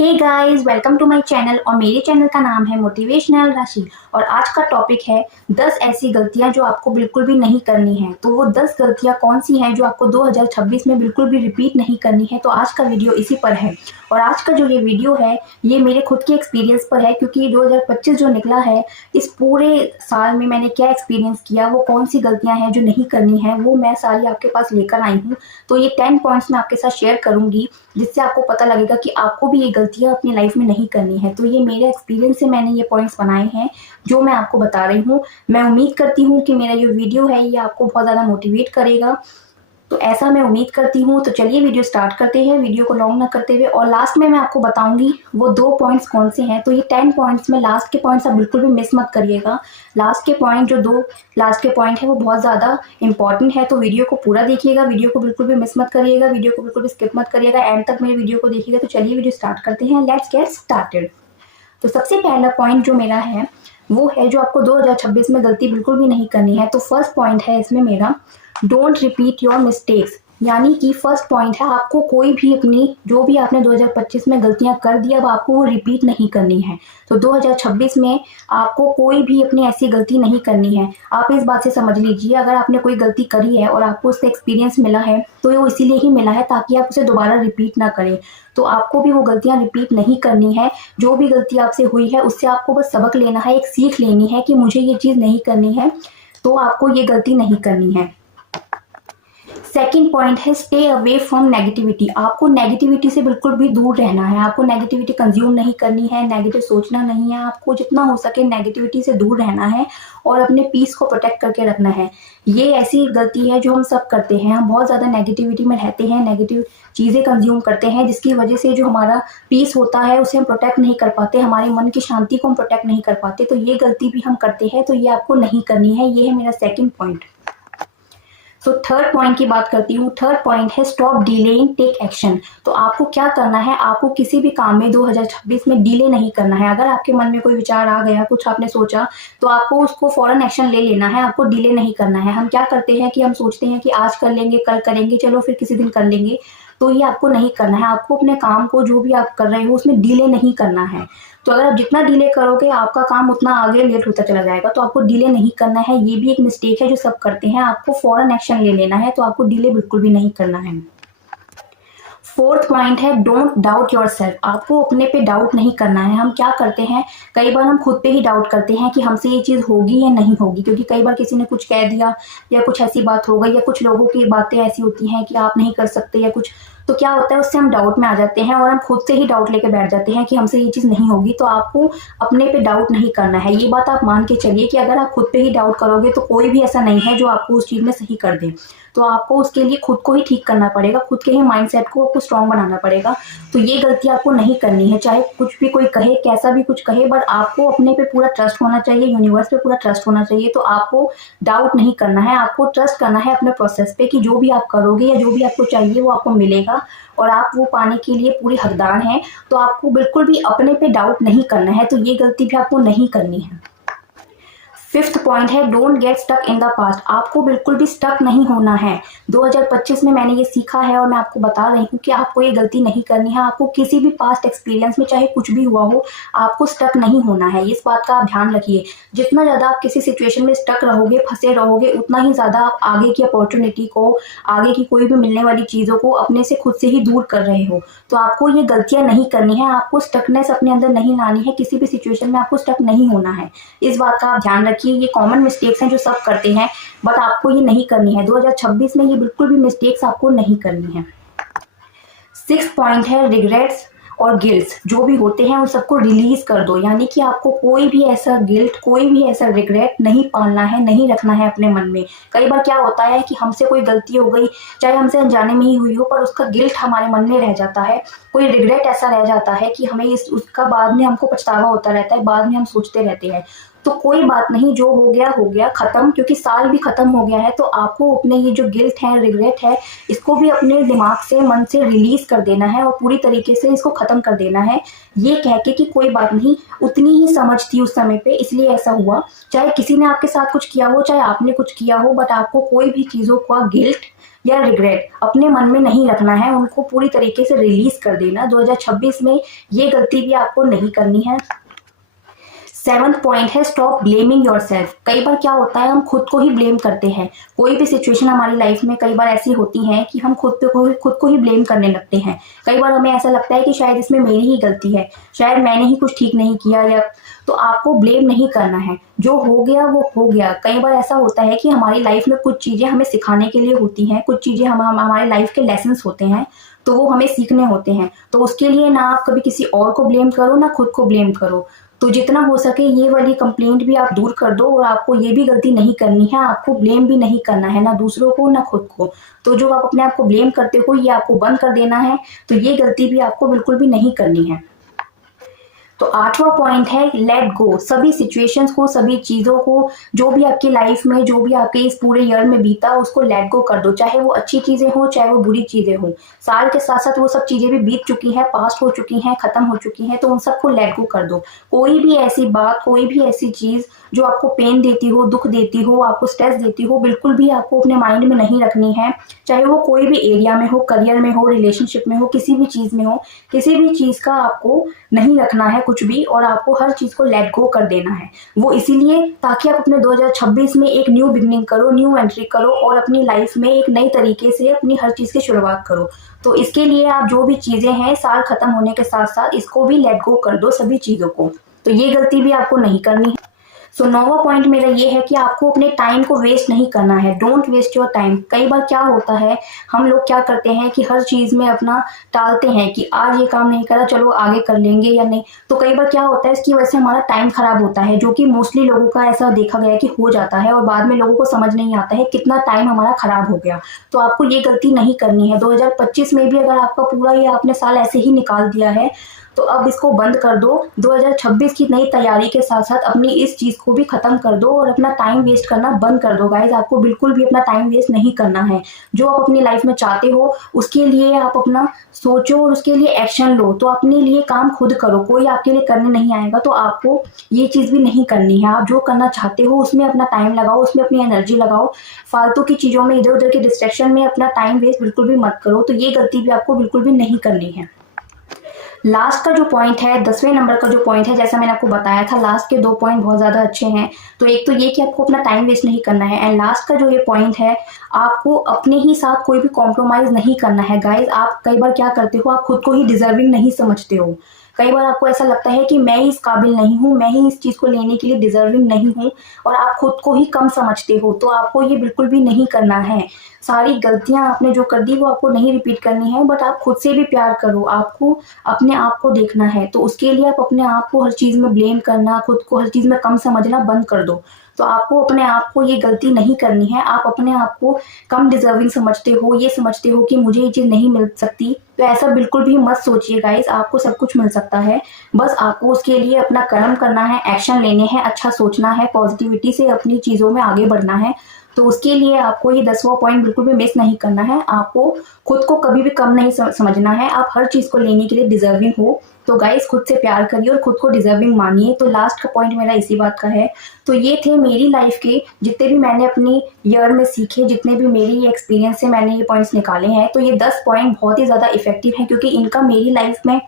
Hey guys, welcome to my channel. और मेरे channel का नाम है मोटिवेशनल राशि। और आज का टॉपिक है 10 ऐसी गलतियां जो आपको बिल्कुल भी नहीं करनी है। तो वो 10 गलतियां कौन सी हैं जो आपको 2026 में बिल्कुल भी रिपीट नहीं करनी है। तो आज का वीडियो इसी पर है। और आज का जो ये वीडियो है ये मेरे खुद के एक्सपीरियंस पर है, क्योंकि 2025 जो निकला है इस पूरे साल में मैंने क्या एक्सपीरियंस किया, वो कौन सी गलतियां हैं जो नहीं करनी है, वो मैं सारी आपके पास लेकर आई हूँ। तो ये 10 पॉइंट्स मैं आपके साथ शेयर करूंगी, जिससे आपको पता लगेगा कि आपको भी ये गलतियां अपनी लाइफ में नहीं करनी है। तो ये मेरे एक्सपीरियंस से मैंने ये पॉइंट्स बनाए हैं जो मैं आपको बता रही हूँ। मैं उम्मीद करती हूँ कि मेरा ये वीडियो है ये आपको बहुत ज़्यादा मोटिवेट करेगा। तो ऐसा मैं उम्मीद करती हूँ। तो चलिए वीडियो स्टार्ट करते हैं, वीडियो को लॉन्ग ना करते हुए। और लास्ट में मैं आपको बताऊंगी वो 2 पॉइंट्स कौन से हैं। तो ये 10 पॉइंट्स में लास्ट के पॉइंट्स आप बिल्कुल भी मिस मत करिएगा। लास्ट के पॉइंट जो 2 लास्ट के पॉइंट है वो बहुत ज़्यादा इंपॉर्टेंट है। तो वीडियो को पूरा देखिएगा, वीडियो को बिल्कुल भी मिस मत करिएगा, वीडियो को बिल्कुल भी स्किप मत करिएगा, एंड तक मेरे वीडियो को देखिएगा। तो चलिए वीडियो स्टार्ट करते हैं, लेट्स गेट स्टार्टेड। तो सबसे पहला पॉइंट जो मेरा है वो है जो आपको 2026 में गलती बिल्कुल भी नहीं करनी है। तो फर्स्ट पॉइंट है इसमें मेरा, डोंट रिपीट योर मिस्टेक्स। यानी कि फर्स्ट पॉइंट है, आपको कोई भी अपनी जो भी आपने 2025 में गलतियां कर दी अब आपको वो रिपीट नहीं करनी है। तो 2026 में आपको कोई भी अपनी ऐसी गलती नहीं करनी है। आप इस बात से समझ लीजिए, अगर आपने कोई गलती करी है और आपको उसका एक्सपीरियंस मिला है तो वो इसीलिए ही मिला है ताकि आप उसे दोबारा रिपीट ना करें। तो आपको भी वो गलतियां रिपीट नहीं करनी है। जो भी गलती आपसे हुई है उससे आपको बस सबक लेना है, एक सीख लेनी है कि मुझे ये चीज़ नहीं करनी है, तो आपको ये गलती नहीं करनी है। सेकेंड पॉइंट है, स्टे अवे फ्रॉम नेगेटिविटी। आपको नेगेटिविटी से बिल्कुल भी दूर रहना है। आपको नेगेटिविटी कंज्यूम नहीं करनी है, नेगेटिव सोचना नहीं है। आपको जितना हो सके नेगेटिविटी से दूर रहना है और अपने पीस को प्रोटेक्ट करके रखना है। ये ऐसी गलती है जो हम सब करते हैं। हम बहुत ज़्यादा नेगेटिविटी में रहते हैं, नेगेटिव चीज़ें कंज्यूम करते हैं, जिसकी वजह से जो हमारा पीस होता है उसे हम प्रोटेक्ट नहीं कर पाते, हमारे मन की शांति को हम प्रोटेक्ट नहीं कर पाते। तो ये गलती भी हम करते हैं, तो ये आपको नहीं करनी है। ये है मेरा second point. So third point की बात करती हूँ। थर्ड पॉइंट है, स्टॉप डिलेइंग, टेक एक्शन। तो आपको क्या करना है, आपको किसी भी काम में 2026 में डिले नहीं करना है। अगर आपके मन में कोई विचार आ गया, कुछ आपने सोचा, तो आपको उसको फौरन एक्शन ले लेना है, आपको डिले नहीं करना है। हम क्या करते हैं कि हम सोचते हैं कि आज कर लेंगे, कल करेंगे, चलो फिर किसी दिन कर लेंगे। तो ये आपको नहीं करना है। आपको अपने काम को जो भी आप कर रहे हो उसमें डिले नहीं करना है। तो अगर आप जितना डिले करोगे आपका काम उतना आगे लेट होता चला जाएगा। तो आपको डिले नहीं करना है। ये भी एक मिस्टेक है जो सब करते हैं। आपको फौरन एक्शन ले लेना है, तो आपको डिले बिल्कुल भी नहीं करना है। फोर्थ पॉइंट है, डोंट डाउट योर सेल्फ। आपको अपने पे डाउट नहीं करना है। हम क्या करते हैं, कई बार हम खुद पे ही डाउट करते हैं कि हमसे ये चीज़ होगी या नहीं होगी, क्योंकि कई बार किसी ने कुछ कह दिया या कुछ ऐसी बात हो गई, या कुछ लोगों की बातें ऐसी होती हैं कि आप नहीं कर सकते या कुछ। तो क्या होता है, उससे हम डाउट में आ जाते हैं और हम खुद से ही डाउट लेके बैठ जाते हैं कि हमसे ये चीज़ नहीं होगी। तो आपको अपने पे डाउट नहीं करना है। ये बात आप मान के चलिए कि अगर आप खुद पे ही डाउट करोगे तो कोई भी ऐसा नहीं है जो आपको उस चीज़ में सही कर दे। तो आपको उसके लिए खुद को ही ठीक करना पड़ेगा, खुद के ही माइंडसेट को आपको स्ट्रांग बनाना पड़ेगा। तो ये गलती आपको नहीं करनी है, चाहे कुछ भी कोई कहे, कैसा भी कुछ कहे, बट आपको अपने पे पूरा ट्रस्ट होना चाहिए, यूनिवर्स पे पूरा ट्रस्ट होना चाहिए। तो आपको डाउट नहीं करना है, आपको ट्रस्ट करना है अपने प्रोसेस पे कि जो भी आप करोगे या जो भी आपको चाहिए वो आपको मिलेगा और आप वो पाने के लिए पूरी हकदार हैं। तो आपको बिल्कुल भी अपने पे डाउट नहीं करना है। तो ये गलती भी आपको नहीं करनी है। फिफ्थ पॉइंट है, don't get stuck in the past. आपको बिल्कुल भी स्टक नहीं होना है। 2025 में मैंने ये सीखा है और मैं आपको बता रही हूँ कि आपको ये गलती नहीं करनी है। आपको किसी भी पास्ट एक्सपीरियंस में चाहे कुछ भी हुआ हो, आपको स्टक नहीं होना है। इस बात का आप ध्यान रखिए। जितना ज़्यादा आप किसी सिचुएशन में स्टक रहोगे, फंसे रहोगे, उतना ही ज़्यादा आप आगे की अपॉर्चुनिटी को, आगे की कोई भी मिलने वाली चीज़ों को अपने से खुद से ही दूर कर रहे हो। तो आपको ये गलतियाँ नहीं करनी है। आपको स्टकनेस अपने अंदर नहीं लानी है। किसी भी सिचुएशन में आपको स्टक नहीं होना है। इस बात का आप ध्यान रखिए। ये कॉमन मिस्टेक्स हैं जो सब करते हैं, बट आपको ये नहीं करनी है। 2026 में ये बिल्कुल भी मिस्टेक्स आपको नहीं करनी है। सिक्स्थ पॉइंट है, रिग्रेट्स और गिल्ट्स जो भी होते हैं उन सबको रिलीज कर दो। यानी कि आपको कोई भी ऐसा गिल्ट, कोई भी ऐसा रिग्रेट नहीं पालना है, नहीं रखना है अपने मन में। कई बार क्या होता है कि हमसे कोई गलती हो गई, चाहे हमसे अनजाने में ही हुई हो, पर उसका गिल्ट हमारे मन में रह जाता है। कोई रिग्रेट ऐसा रह जाता है कि हमें उसका बाद में हमको पछतावा होता रहता है, बाद में हम सोचते रहते हैं। तो कोई बात नहीं, जो हो गया खत्म, क्योंकि साल भी खत्म हो गया है। तो आपको अपने ये जो गिल्ट है, रिग्रेट है, इसको भी अपने दिमाग से, मन से रिलीज कर देना है और पूरी तरीके से इसको खत्म कर देना है। ये कह के कि कोई बात नहीं, उतनी ही समझ थी उस समय पे, इसलिए ऐसा हुआ। चाहे किसी ने आपके साथ कुछ किया हो, चाहे आपने कुछ किया हो, बट आपको कोई भी चीज़ों का गिल्ट या रिग्रेट अपने मन में नहीं रखना है, उनको पूरी तरीके से रिलीज कर देना। 2026 में ये गलती भी आपको नहीं करनी है। 7th पॉइंट है स्टॉप ब्लेमिंग योरसेल्फ। कई बार क्या होता है, हम खुद को ही ब्लेम करते हैं। कोई भी सिचुएशन हमारी लाइफ में कई बार ऐसी होती है कि हम खुद को ही ब्लेम करने लगते हैं। कई बार हमें ऐसा लगता है कि शायद इसमें मेरी ही गलती है, शायद मैंने ही कुछ ठीक नहीं किया, या तो आपको ब्लेम नहीं करना है। जो हो गया वो हो गया। कई बार ऐसा होता है कि हमारी लाइफ में कुछ चीजें हमें सिखाने के लिए होती हैं, कुछ चीजें हमारे लाइफ के लेसन्स होते हैं, तो वो हमें सीखने होते हैं। तो उसके लिए ना आप कभी किसी और को ब्लेम करो, ना खुद को ब्लेम करो। तो जितना हो सके ये वाली कंप्लेंट भी आप दूर कर दो, और आपको ये भी गलती नहीं करनी है, आपको ब्लेम भी नहीं करना है, ना दूसरों को ना खुद को। तो जो आप अपने आप को ब्लेम करते हो ये आपको बंद कर देना है। तो ये गलती भी आपको बिल्कुल भी नहीं करनी है। तो 8वां पॉइंट है लेट गो। सभी सिचुएशंस को, सभी चीज़ों को, जो भी आपकी लाइफ में, जो भी आपके इस पूरे ईयर में बीता, उसको लेट गो कर दो। चाहे वो अच्छी चीज़ें हो, चाहे वो बुरी चीज़ें हो। साल के साथ साथ वो सब चीज़ें भी बीत चुकी हैं, पास्ट हो चुकी हैं, खत्म हो चुकी हैं, तो उन सबको लेट गो कर दो। कोई भी ऐसी बात, कोई भी ऐसी चीज़ जो आपको पेन देती हो, दुख देती हो, आपको स्ट्रेस देती हो, बिल्कुल भी आपको अपने माइंड में नहीं रखनी है। चाहे वो कोई भी एरिया में हो, करियर में हो, रिलेशनशिप में हो, किसी भी चीज़ में हो, किसी भी चीज़ का आपको नहीं रखना है कुछ भी, और आपको हर चीज़ को लेट गो कर देना है। वो इसीलिए ताकि आप अपने 2026 में एक न्यू बिगनिंग करो, न्यू एंट्री करो, और अपनी लाइफ में एक नई तरीके से अपनी हर चीज़ की शुरुआत करो। तो इसके लिए आप जो भी चीज़ें हैं, साल खत्म होने के साथ साथ इसको भी लेट गो कर दो, सभी चीज़ों को। तो ये गलती भी आपको नहीं करनी है। सो 9वां पॉइंट मेरा ये है कि आपको अपने टाइम को वेस्ट नहीं करना है। Don't waste your time. कई बार क्या होता है, हम लोग क्या करते हैं कि हर चीज़ में अपना टालते हैं कि आज ये काम नहीं करा, चलो आगे कर लेंगे या नहीं। तो कई बार क्या होता है, इसकी वजह से हमारा टाइम खराब होता है, जो कि मोस्टली लोगों का ऐसा देखा गया है कि हो जाता है, और बाद में लोगों को समझ नहीं आता है कितना टाइम हमारा खराब हो गया। तो आपको ये गलती नहीं करनी है। 2025 में भी अगर आपका पूरा ये आपने साल ऐसे ही निकाल दिया है, तो अब इसको बंद कर दो। 2026 की नई तैयारी के साथ साथ अपनी इस चीज़ को भी ख़त्म कर दो, और अपना टाइम वेस्ट करना बंद कर दो। गाइज, आपको बिल्कुल भी अपना टाइम वेस्ट नहीं करना है। जो आप अपनी लाइफ में चाहते हो उसके लिए आप अपना सोचो, और उसके लिए एक्शन लो। तो अपने लिए काम खुद करो, कोई आपके लिए करने नहीं आएगा। तो आपको ये चीज़ भी नहीं करनी है। आप जो करना चाहते हो उसमें अपना टाइम लगाओ, उसमें अपनी एनर्जी लगाओ। फालतू की चीज़ों में, इधर उधर के डिस्ट्रैक्शन में अपना टाइम वेस्ट बिल्कुल भी मत करो। तो ये गलती भी आपको बिल्कुल भी नहीं करनी है। लास्ट का जो पॉइंट है, 10वें नंबर का जो पॉइंट है, जैसा मैंने आपको बताया था, लास्ट के 2 पॉइंट बहुत ज़्यादा अच्छे हैं। तो एक तो ये कि आपको अपना टाइम वेस्ट नहीं करना है, एंड लास्ट का जो ये पॉइंट है, आपको अपने ही साथ कोई भी कॉम्प्रोमाइज़ नहीं करना है। गाइज, आप कई बार क्या करते हो, आप खुद को ही डिजर्विंग नहीं समझते हो। कई बार आपको ऐसा लगता है कि मैं ही इस काबिल नहीं हूँ, मैं ही इस चीज़ को लेने के लिए डिजर्विंग नहीं हूँ, और आप खुद को ही कम समझते हो। तो आपको ये बिल्कुल भी नहीं करना है। सारी गलतियां आपने जो कर दी वो आपको नहीं रिपीट करनी है, बट आप खुद से भी प्यार करो। आपको अपने आप को देखना है। तो उसके लिए आप अपने आप को हर चीज़ में ब्लेम करना, खुद को हर चीज़ में कम समझना बंद कर दो। तो आपको अपने आप को ये गलती नहीं करनी है। आप अपने आप को कम डिजर्विंग समझते हो, ये समझते हो कि मुझे ये चीज़ नहीं मिल सकती, तो ऐसा बिल्कुल भी मत सोचिए गाइस। आपको सब कुछ मिल सकता है। बस आपको उसके लिए अपना कर्म करना है, एक्शन लेने हैं, अच्छा सोचना है, पॉजिटिविटी से अपनी चीज़ों में आगे बढ़ना है। तो उसके लिए आपको ये 10वां पॉइंट बिल्कुल भी मिस नहीं करना है। आपको खुद को कभी भी कम नहीं समझना है। आप हर चीज़ को लेने के लिए डिजर्विंग हो। तो गाइस, खुद से प्यार करिए और खुद को डिजर्विंग मानिए। तो लास्ट का पॉइंट मेरा इसी बात का है। तो ये थे मेरी लाइफ के जितने भी मैंने अपनी ईयर में सीखे, जितने भी मेरी एक्सपीरियंस से मैंने ये पॉइंट्स निकाले हैं। तो ये 10 पॉइंट बहुत ही ज़्यादा इफेक्टिव हैं, क्योंकि इनका मेरी लाइफ में,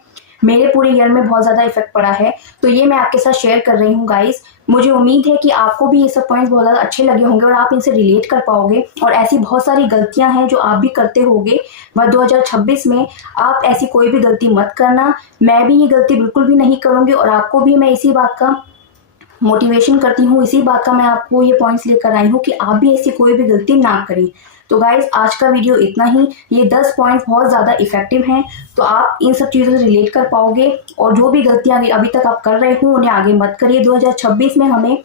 मेरे पूरे ईयर में बहुत ज़्यादा इफेक्ट पड़ा है। तो ये मैं आपके साथ शेयर कर रही हूँ गाइस। मुझे उम्मीद है कि आपको भी ये सब पॉइंट्स बहुत ज़्यादा अच्छे लगे होंगे और आप इनसे रिलेट कर पाओगे। और ऐसी बहुत सारी गलतियां हैं जो आप भी करते होंगे, वह 2026 में आप ऐसी कोई भी गलती मत करना। मैं भी ये गलती बिल्कुल भी नहीं करूँगी, और आपको भी मैं इसी बात का मोटिवेशन करती हूँ, इसी बात का मैं आपको ये पॉइंट्स लेकर आई हूँ कि आप भी ऐसी कोई भी गलती ना करें। तो गाइज, आज का वीडियो इतना ही। ये 10 पॉइंट्स बहुत ज़्यादा इफेक्टिव हैं, तो आप इन सब चीज़ों से रिलेट कर पाओगे। और जो भी गलतियाँ अभी तक आप कर रहे हो उन्हें आगे मत करिए। 2026 में हमें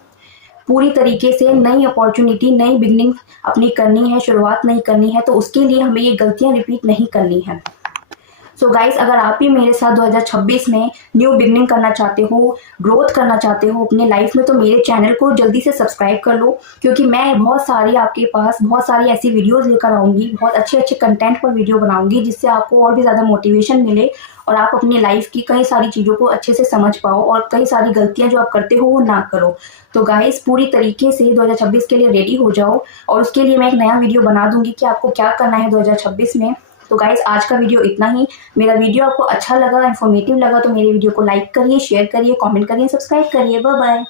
पूरी तरीके से नई अपॉर्चुनिटी, नई बिगनिंग अपनी करनी है, शुरुआत नहीं करनी है। तो उसके लिए हमें ये गलतियाँ रिपीट नहीं करनी है। सो गाइस, अगर आप भी मेरे साथ 2026 में न्यू बिगनिंग करना चाहते हो, ग्रोथ करना चाहते हो अपने लाइफ में, तो मेरे चैनल को जल्दी से सब्सक्राइब कर लो, क्योंकि मैं बहुत सारी आपके पास बहुत सारी ऐसी वीडियोस लेकर आऊँगी, बहुत अच्छे अच्छे कंटेंट पर वीडियो बनाऊँगी, जिससे आपको और भी ज़्यादा मोटिवेशन मिले और आप अपनी लाइफ की कई सारी चीज़ों को अच्छे से समझ पाओ और कई सारी गलतियां जो आप करते हो वो ना करो। तो गाइस पूरी तरीके से 2026 के लिए रेडी हो जाओ, और उसके लिए मैं एक नया वीडियो बना दूंगी कि आपको क्या करना है 2026 में। तो गाइस आज का वीडियो इतना ही। मेरा वीडियो आपको अच्छा लगा, इन्फॉर्मेटिव लगा तो मेरे वीडियो को लाइक करिए, शेयर करिए, कमेंट करिए, सब्सक्राइब करिए। Bye bye.